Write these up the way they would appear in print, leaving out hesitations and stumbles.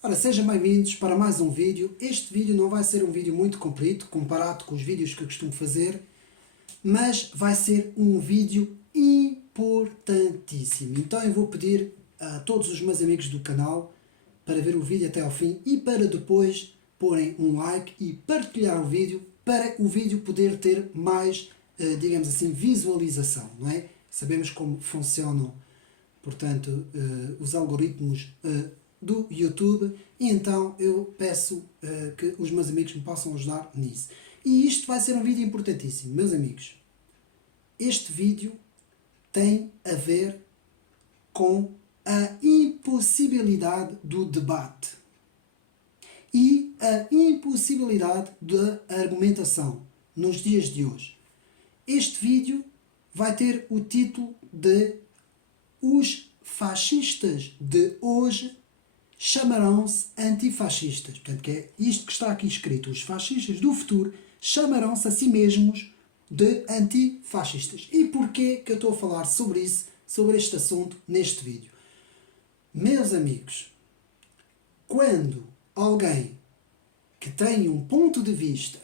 Ora, sejam bem-vindos para mais um vídeo. Este vídeo não vai ser um vídeo muito comprido, comparado com os vídeos que eu costumo fazer, mas vai ser um vídeo importantíssimo. Então eu vou pedir a todos os meus amigos do canal para ver o vídeo até ao fim e para depois porem um like e partilhar o vídeo para o vídeo poder ter mais, digamos assim, visualização, não é? Sabemos como funcionam, portanto, os algoritmos do YouTube, e então eu peço que os meus amigos me possam ajudar nisso. E isto vai ser um vídeo importantíssimo, meus amigos. Este vídeo tem a ver com a impossibilidade do debate e a impossibilidade da argumentação nos dias de hoje. Este vídeo vai ter o título de Os fascistas de hoje chamarão-se antifascistas. Portanto, que é isto que está aqui escrito. Os fascistas do futuro chamarão-se a si mesmos de antifascistas. E porquê que eu estou a falar sobre isso, sobre este assunto, neste vídeo? Meus amigos, quando alguém que tem um ponto de vista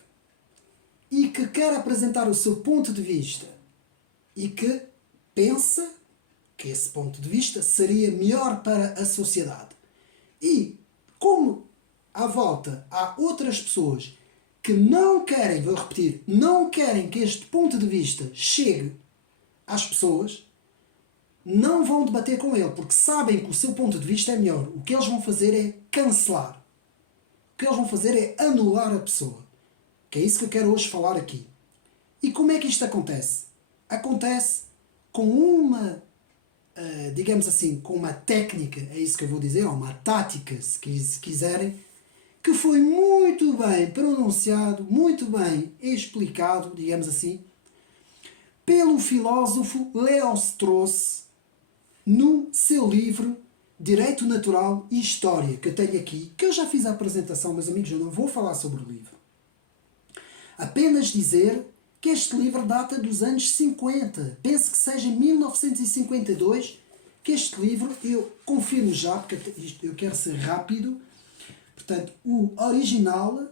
e que quer apresentar o seu ponto de vista e que pensa que esse ponto de vista seria melhor para a sociedade, e como à volta há outras pessoas que não querem, vou repetir, não querem que este ponto de vista chegue às pessoas, não vão debater com ele, porque sabem que o seu ponto de vista é melhor. O que eles vão fazer é cancelar. O que eles vão fazer é anular a pessoa. Que é isso que eu quero hoje falar aqui. E como é que isto acontece? Acontece com uma, digamos assim, com uma técnica, é isso que eu vou dizer, ou uma tática, se quiserem, que foi muito bem pronunciado, muito bem explicado, digamos assim, pelo filósofo Lévi-Strauss no seu livro Direito Natural e História, que eu tenho aqui, que eu já fiz a apresentação, meus amigos, eu não vou falar sobre o livro. Apenas dizer que este livro data dos anos 50. Penso que seja em 1952 que este livro, eu confirmo já, porque eu quero ser rápido. Portanto, o original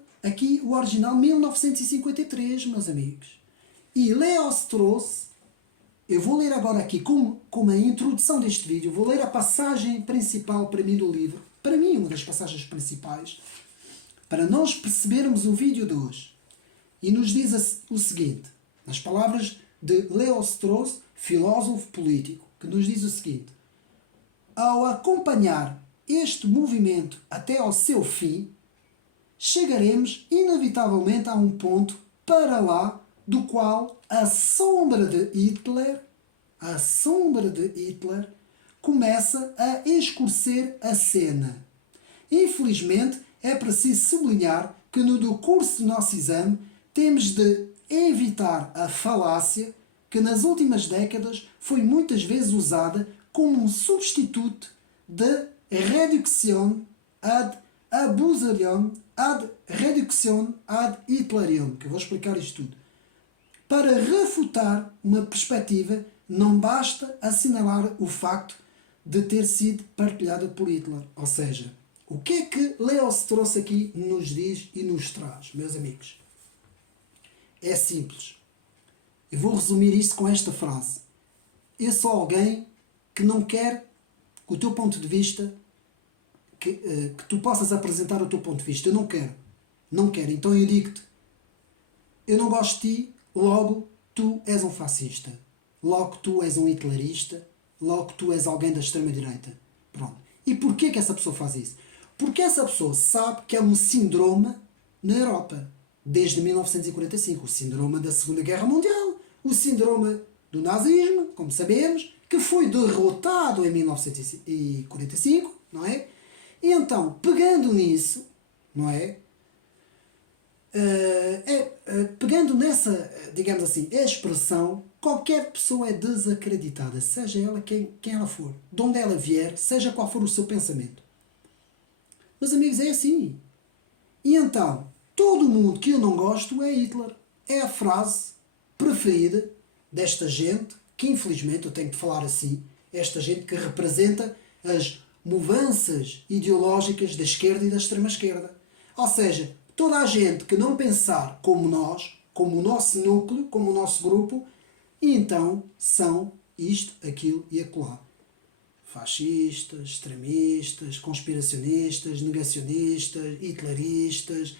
1953, meus amigos. E Lévi-Strauss, eu vou ler agora aqui, como a introdução deste vídeo, vou ler a passagem principal para mim do livro, para mim uma das passagens principais, para nós percebermos o vídeo de hoje. E nos diz o seguinte, nas palavras de Lévi-Strauss, filósofo político, que nos diz o seguinte: ao acompanhar este movimento até ao seu fim, chegaremos inevitavelmente a um ponto para lá do qual a sombra de Hitler começa a escurecer a cena. Infelizmente, é preciso sublinhar que no decurso do nosso exame temos de evitar a falácia que nas últimas décadas foi muitas vezes usada como um substituto de redução ad abusarium ad reduction ad Hitlerium, que eu vou explicar isto tudo. Para refutar uma perspectiva, não basta assinalar o facto de ter sido partilhada por Hitler. Ou seja, o que é que Lévi-Strauss aqui nos diz e nos traz, meus amigos? É simples. Eu vou resumir isto com esta frase. Eu sou alguém que não quer que o teu ponto de vista, que tu possas apresentar o teu ponto de vista. Eu não quero. Não quero. Então eu digo-te, eu não gosto de ti, logo tu és um fascista. Logo tu és um hitlerista. Logo tu és alguém da extrema-direita. Pronto. E porquê que essa pessoa faz isso? Porque essa pessoa sabe que é um síndrome na Europa. Desde 1945. O síndrome da Segunda Guerra Mundial. O síndrome do nazismo, como sabemos, que foi derrotado em 1945, não é? E então, pegando nisso, não é? Pegando nessa, digamos assim, expressão, qualquer pessoa é desacreditada, seja ela quem ela for, de onde ela vier, seja qual for o seu pensamento. Meus amigos, é assim. E então, todo mundo que eu não gosto é Hitler. É a frase preferida desta gente, que infelizmente eu tenho de falar assim, esta gente que representa as mudanças ideológicas da esquerda e da extrema-esquerda. Ou seja, toda a gente que não pensar como nós, como o nosso núcleo, como o nosso grupo, e então são isto, aquilo e acolá. Fascistas, extremistas, conspiracionistas, negacionistas, hitleristas,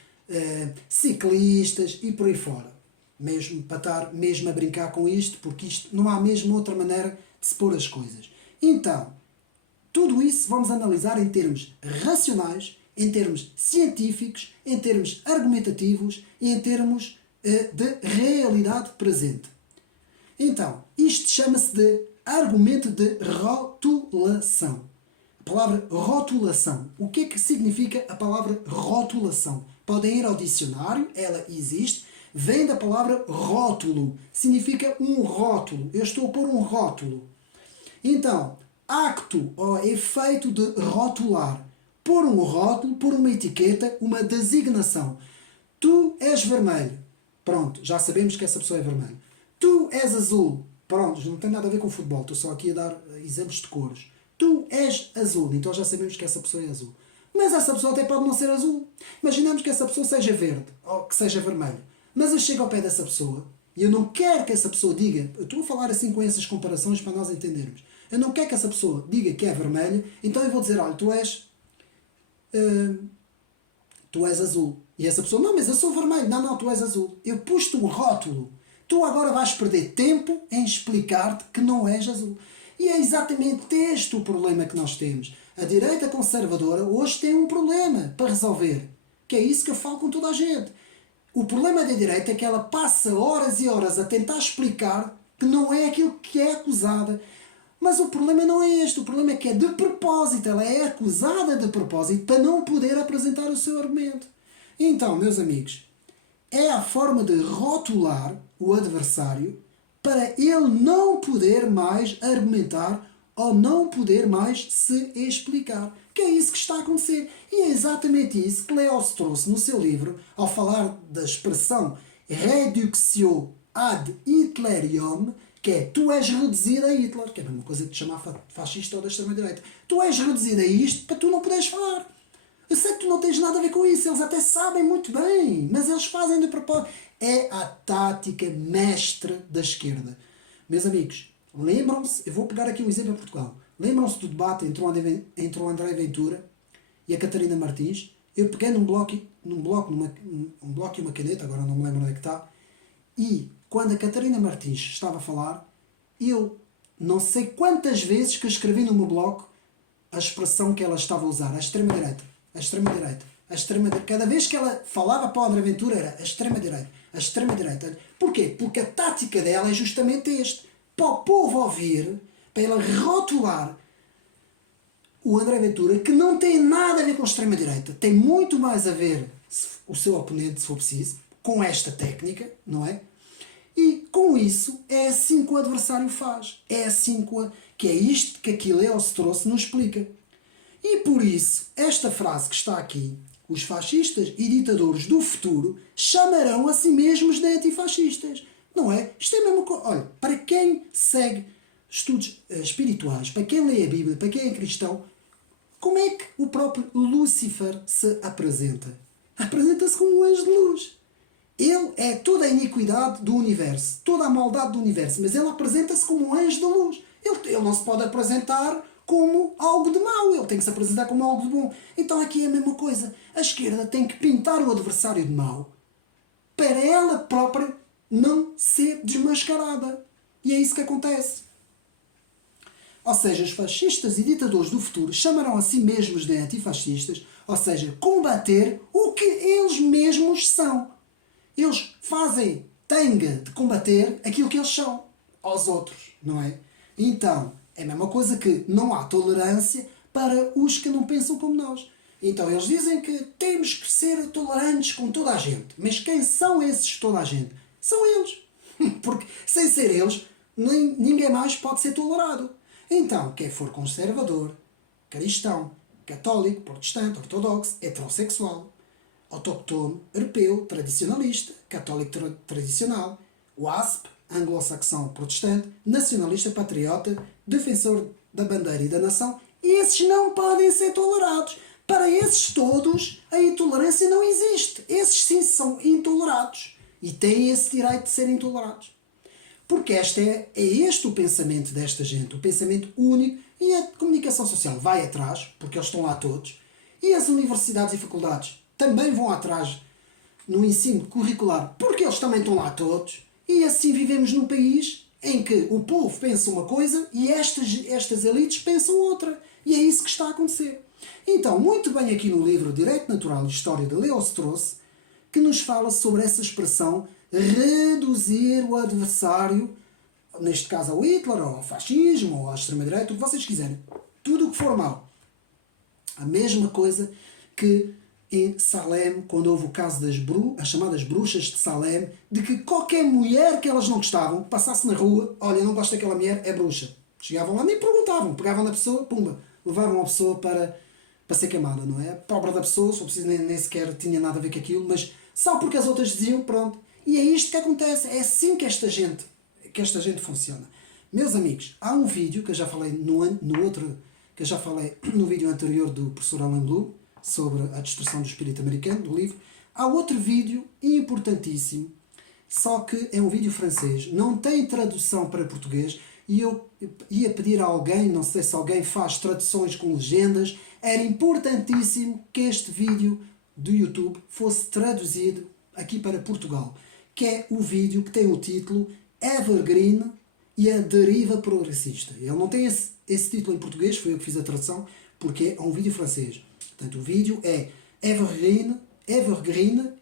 ciclistas e por aí fora. Mesmo para estar mesmo a brincar com isto, porque isto não há mesmo outra maneira de se pôr as coisas. Então, tudo isso vamos analisar em termos racionais, em termos científicos, em termos argumentativos e em termos de realidade presente. Então, isto chama-se de argumento de rotulação. A palavra rotulação. O que é que significa a palavra rotulação? Podem ir ao dicionário, ela existe. Vem da palavra rótulo. Significa um rótulo. Eu estou a pôr um rótulo. Então, acto ou efeito de rotular. Pôr um rótulo, pôr uma etiqueta, uma designação. Tu és vermelho. Pronto, já sabemos que essa pessoa é vermelho. Tu és azul. Pronto, não tem nada a ver com futebol. Estou só aqui a dar exemplos de cores. Tu és azul. Então já sabemos que essa pessoa é azul. Mas essa pessoa até pode não ser azul. Imaginamos que essa pessoa seja verde ou que seja vermelho. Mas eu chego ao pé dessa pessoa e eu não quero que essa pessoa diga... Eu estou a falar assim com essas comparações para nós entendermos. Eu não quero que essa pessoa diga que é vermelho. Então eu vou dizer, olha, tu és azul. E essa pessoa, não, mas eu sou vermelho. Não, não, tu és azul. Eu pus-te um rótulo. Tu agora vais perder tempo em explicar-te que não és azul. E é exatamente este o problema que nós temos. A direita conservadora hoje tem um problema para resolver. Que é isso que eu falo com toda a gente. O problema da direita é que ela passa horas e horas a tentar explicar que não é aquilo que é acusada. Mas o problema não é este. O problema é que é de propósito. Ela é acusada de propósito para não poder apresentar o seu argumento. Então, meus amigos, é a forma de rotular o adversário para ele não poder mais argumentar ou não poder mais se explicar. Que é isso que está a acontecer. E é exatamente isso que Leós trouxe no seu livro, ao falar da expressão reductio ad Hitlerium, que é tu és reduzido a Hitler, que é a mesma coisa que te chamar fascista ou da extrema-direita. Tu és reduzido a isto para tu não poderes falar. Eu sei que tu não tens nada a ver com isso, eles até sabem muito bem, mas eles fazem de propósito. É a tática mestra da esquerda. Meus amigos, lembram-se, eu vou pegar aqui um exemplo em Portugal, lembram-se do debate entre o André Ventura e a Catarina Martins? Eu peguei num bloco e uma caneta, agora não me lembro onde é que está, e quando a Catarina Martins estava a falar, eu não sei quantas vezes que eu escrevi no meu bloco a expressão que ela estava a usar, a extrema-direita. A extrema-direita. Cada vez que ela falava para o André Ventura era a extrema-direita. A extrema-direita. Porquê? Porque a tática dela é justamente este. Para o povo ouvir, para ela rotular o André Ventura, que não tem nada a ver com a extrema-direita. Tem muito mais a ver, o seu oponente, se for preciso, com esta técnica, não é? E com isso é assim que o adversário faz. É assim que é isto que Aquileus trouxe nos explica. E por isso, esta frase que está aqui, os fascistas e ditadores do futuro chamarão a si mesmos de antifascistas. Não é? Isto é a mesma coisa. Olha, para quem segue estudos espirituais, para quem lê a Bíblia, para quem é cristão, como é que o próprio Lúcifer se apresenta? Apresenta-se como um anjo de luz. Ele é toda a iniquidade do universo, toda a maldade do universo, mas ele apresenta-se como um anjo de luz. Ele não se pode apresentar como algo de mau, ele tem que se apresentar como algo de bom. Então aqui é a mesma coisa. A esquerda tem que pintar o adversário de mau para ela própria não ser desmascarada. E é isso que acontece. Ou seja, os fascistas e ditadores do futuro chamarão a si mesmos de antifascistas, ou seja, combater o que eles mesmos são. Eles fazem tanga de combater aquilo que eles são aos outros, não é? Então, é a mesma coisa que não há tolerância para os que não pensam como nós. Então eles dizem que temos que ser tolerantes com toda a gente. Mas quem são esses toda a gente? São eles. Porque sem ser eles, ninguém mais pode ser tolerado. Então, quem for conservador, cristão, católico, protestante, ortodoxo, heterossexual, autóctono, europeu, tradicionalista, católico tradicional, WASP, anglo-saxão protestante, nacionalista patriota, defensor da bandeira e da nação, esses não podem ser tolerados. Para esses todos, a intolerância não existe. Esses sim são intolerados e têm esse direito de serem intolerados. Porque é este o pensamento desta gente, o pensamento único, e a comunicação social vai atrás, porque eles estão lá todos, e as universidades e faculdades também vão atrás no ensino curricular, porque eles também estão lá todos, e assim vivemos num país em que o povo pensa uma coisa e estas elites pensam outra. E é isso que está a acontecer. Então, muito bem aqui no livro Direito Natural e História de Lévi-Strauss, que nos fala sobre essa expressão reduzir o adversário, neste caso ao Hitler, ou ao fascismo, ou à extrema-direita, o que vocês quiserem. Tudo o que for mau. A mesma coisa que em Salem, quando houve o caso das as chamadas bruxas de Salem, de que qualquer mulher que elas não gostavam, passasse na rua, olha, não gosto daquela mulher, é bruxa. Chegavam lá, nem perguntavam, pegavam na pessoa, pumba, levavam a pessoa para ser queimada, não é? A pobre da pessoa, se for preciso, nem sequer tinha nada a ver com aquilo, mas só porque as outras diziam, pronto. E é isto que acontece, é assim que esta gente funciona. Meus amigos, há um vídeo que eu já falei que eu já falei no vídeo anterior do professor Alan Bloom, sobre a destruição do espírito americano, do livro. Há outro vídeo importantíssimo, só que é um vídeo francês, não tem tradução para português, e eu ia pedir a alguém, não sei se alguém faz traduções com legendas, era importantíssimo que este vídeo do YouTube fosse traduzido aqui para Portugal, que é o vídeo que tem o título Evergreen e a deriva progressista. Ele não tem esse título em português, foi eu que fiz a tradução, porque é um vídeo francês. Portanto, o vídeo é Evergreen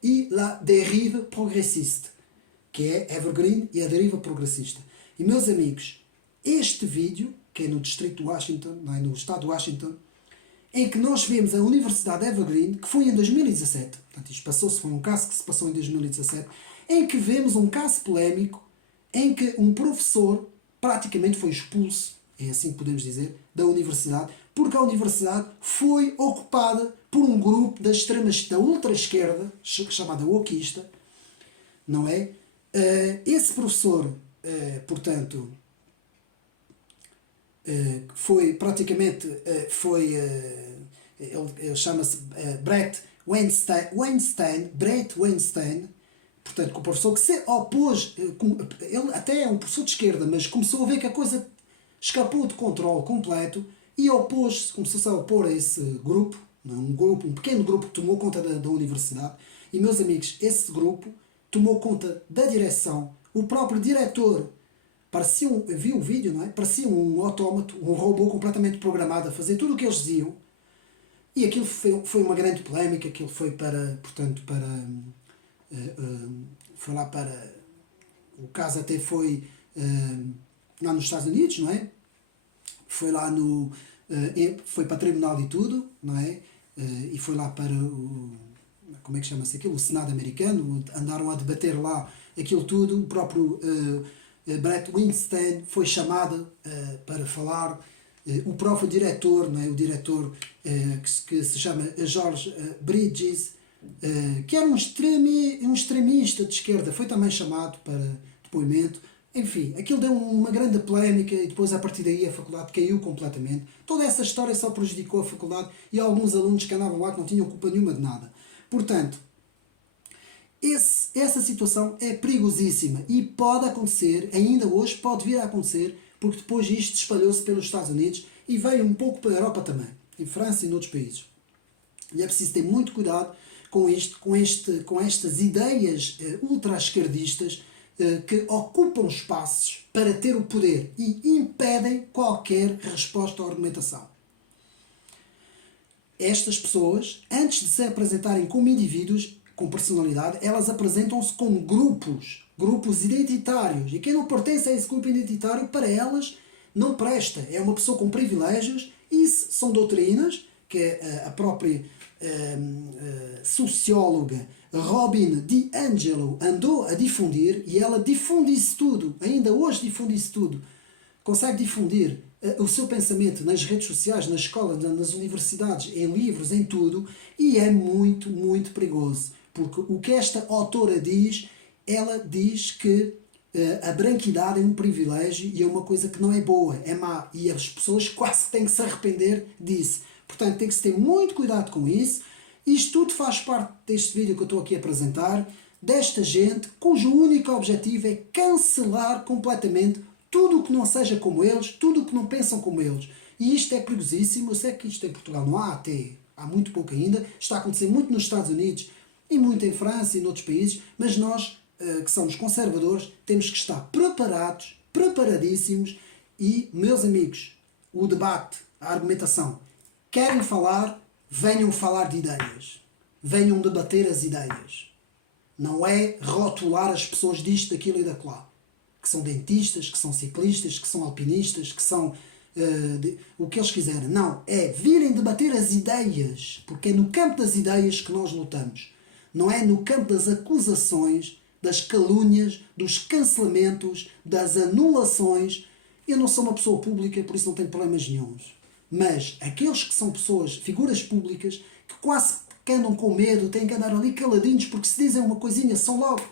e la dérive progressiste, que é Evergreen e a deriva progressista. E, meus amigos, este vídeo, que é no distrito de Washington, não é, no estado de Washington, em que nós vemos a Universidade Evergreen, que foi em 2017, portanto, isto foi um caso que se passou em 2017, em que vemos um caso polémico, em que um professor praticamente foi expulso, é assim que podemos dizer, da universidade, porque a universidade foi ocupada por um grupo da ultra-esquerda, chamada wokista, não é? Esse professor, portanto, foi praticamente, ele chama-se Bret Weinstein, portanto, o professor que se opôs, ele até é um professor de esquerda, mas começou a ver que a coisa escapou de controle completo e começou-se a opor a esse grupo, um pequeno grupo que tomou conta da universidade. E, meus amigos, esse grupo tomou conta da direção. O próprio diretor viu o vídeo, não é? Parecia um autómato, um robô completamente programado a fazer tudo o que eles diziam. E aquilo foi uma grande polémica. Aquilo foi foi lá para... O caso até foi lá nos Estados Unidos, não é? Foi lá foi para tribunal e tudo, não é? E foi lá para como é que chama-se aquilo? O Senado americano, andaram a debater lá aquilo tudo. O próprio Bret Weinstein foi chamado para falar. O próprio diretor, não é? O diretor que se chama George Bridges, que era um extremista de esquerda, foi também chamado para depoimento. Enfim, aquilo deu uma grande polémica e depois a partir daí a faculdade caiu completamente. Toda essa história só prejudicou a faculdade e alguns alunos que andavam lá que não tinham culpa nenhuma de nada. Portanto, essa situação é perigosíssima e pode acontecer, ainda hoje pode vir a acontecer, porque depois isto espalhou-se pelos Estados Unidos e veio um pouco para a Europa também, em França e noutros países. E é preciso ter muito cuidado com isto, com estas ideias ultra-esquerdistas que ocupam espaços para ter o poder e impedem qualquer resposta à argumentação. Estas pessoas, antes de se apresentarem como indivíduos com personalidade, elas apresentam-se como grupos identitários. E quem não pertence a esse grupo identitário, para elas, não presta. É uma pessoa com privilégios. Isso são doutrinas que a própria socióloga Robin DiAngelo andou a difundir, e ela difunde isso tudo, ainda hoje difunde isso tudo, consegue difundir o seu pensamento nas redes sociais, nas escolas, nas universidades, em livros, em tudo, e é muito, muito perigoso, porque o que esta autora diz, ela diz que a branquidade é um privilégio e é uma coisa que não é boa, é má. E as pessoas quase têm que se arrepender disso. Portanto, tem que se ter muito cuidado com isso. Isto tudo faz parte deste vídeo que eu estou aqui a apresentar, desta gente cujo único objetivo é cancelar completamente tudo o que não seja como eles, tudo o que não pensam como eles. E isto é perigosíssimo. Eu sei que isto em Portugal não há até há muito pouco ainda. Está a acontecer muito nos Estados Unidos e muito em França e noutros países, mas nós, que somos conservadores, temos que estar preparados, preparadíssimos e, meus amigos, o debate, a argumentação, querem falar, venham falar de ideias. Venham debater as ideias. Não é rotular as pessoas disto, daquilo e daquela. Que são dentistas, que são ciclistas, que são alpinistas, que são o que eles quiserem. Não, é virem debater as ideias, porque é no campo das ideias que nós lutamos. Não é no campo das acusações, das calúnias, dos cancelamentos, das anulações. Eu não sou uma pessoa pública, por isso não tenho problemas nenhuns. Mas aqueles que são pessoas, figuras públicas, que quase que andam com medo, têm que andar ali caladinhos, porque se dizem uma coisinha, são logo,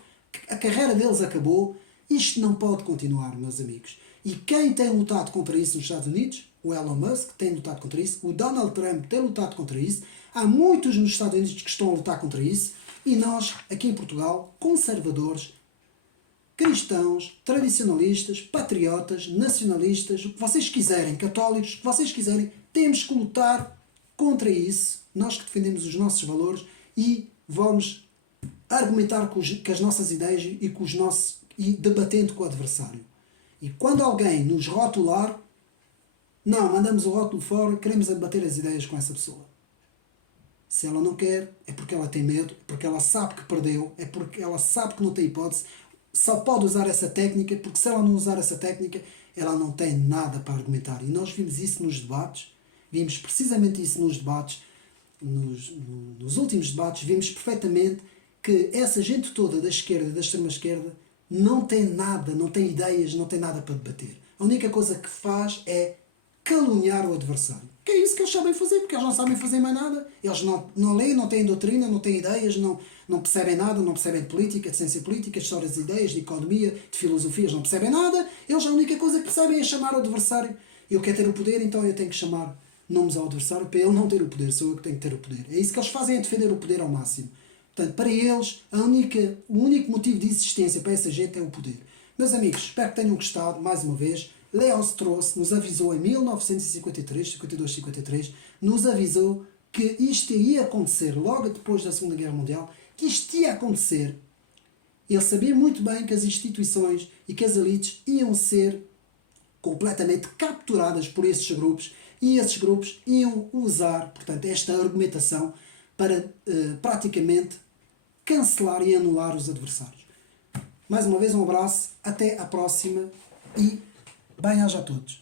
a carreira deles acabou. Isto não pode continuar, meus amigos. E quem tem lutado contra isso nos Estados Unidos, o Elon Musk tem lutado contra isso, o Donald Trump tem lutado contra isso, há muitos nos Estados Unidos que estão a lutar contra isso, e nós, aqui em Portugal, conservadores, cristãos, tradicionalistas, patriotas, nacionalistas, o que vocês quiserem, católicos, o que vocês quiserem, temos que lutar contra isso, nós que defendemos os nossos valores, e vamos argumentar com as nossas ideias e com os nossos, e debatendo com o adversário. E quando alguém nos rotular, não, mandamos o rótulo fora, queremos debater as ideias com essa pessoa. Se ela não quer, é porque ela tem medo, é porque ela sabe que perdeu, é porque ela sabe que não tem hipótese, só pode usar essa técnica, porque se ela não usar essa técnica, ela não tem nada para argumentar. E nós vimos isso nos debates, vimos precisamente isso nos debates, nos últimos debates, vimos perfeitamente que essa gente toda da esquerda, da extrema-esquerda, não tem nada, não tem ideias, não tem nada para debater. A única coisa que faz é caluniar o adversário. Que é isso que eles sabem fazer, porque eles não sabem fazer mais nada. Eles não leem, não têm doutrina, não têm ideias, não percebem nada, não percebem de política, de ciência política, de histórias de ideias, de economia, de filosofias, não percebem nada. Eles a única coisa que percebem é chamar o adversário. Eu quero ter o poder, então eu tenho que chamar nomes ao adversário para ele não ter o poder, sou eu que tenho que ter o poder. É isso que eles fazem, é defender o poder ao máximo. Portanto, para eles, o único motivo de existência para essa gente é o poder. Meus amigos, espero que tenham gostado, mais uma vez. Léo Strauss nos avisou em 1953, 52, 53, nos avisou que isto ia acontecer logo depois da Segunda Guerra Mundial, que isto ia acontecer. Ele sabia muito bem que as instituições e que as elites iam ser completamente capturadas por esses grupos e esses grupos iam usar, portanto, esta argumentação para praticamente cancelar e anular os adversários. Mais uma vez um abraço, até à próxima e bem-aja a todos.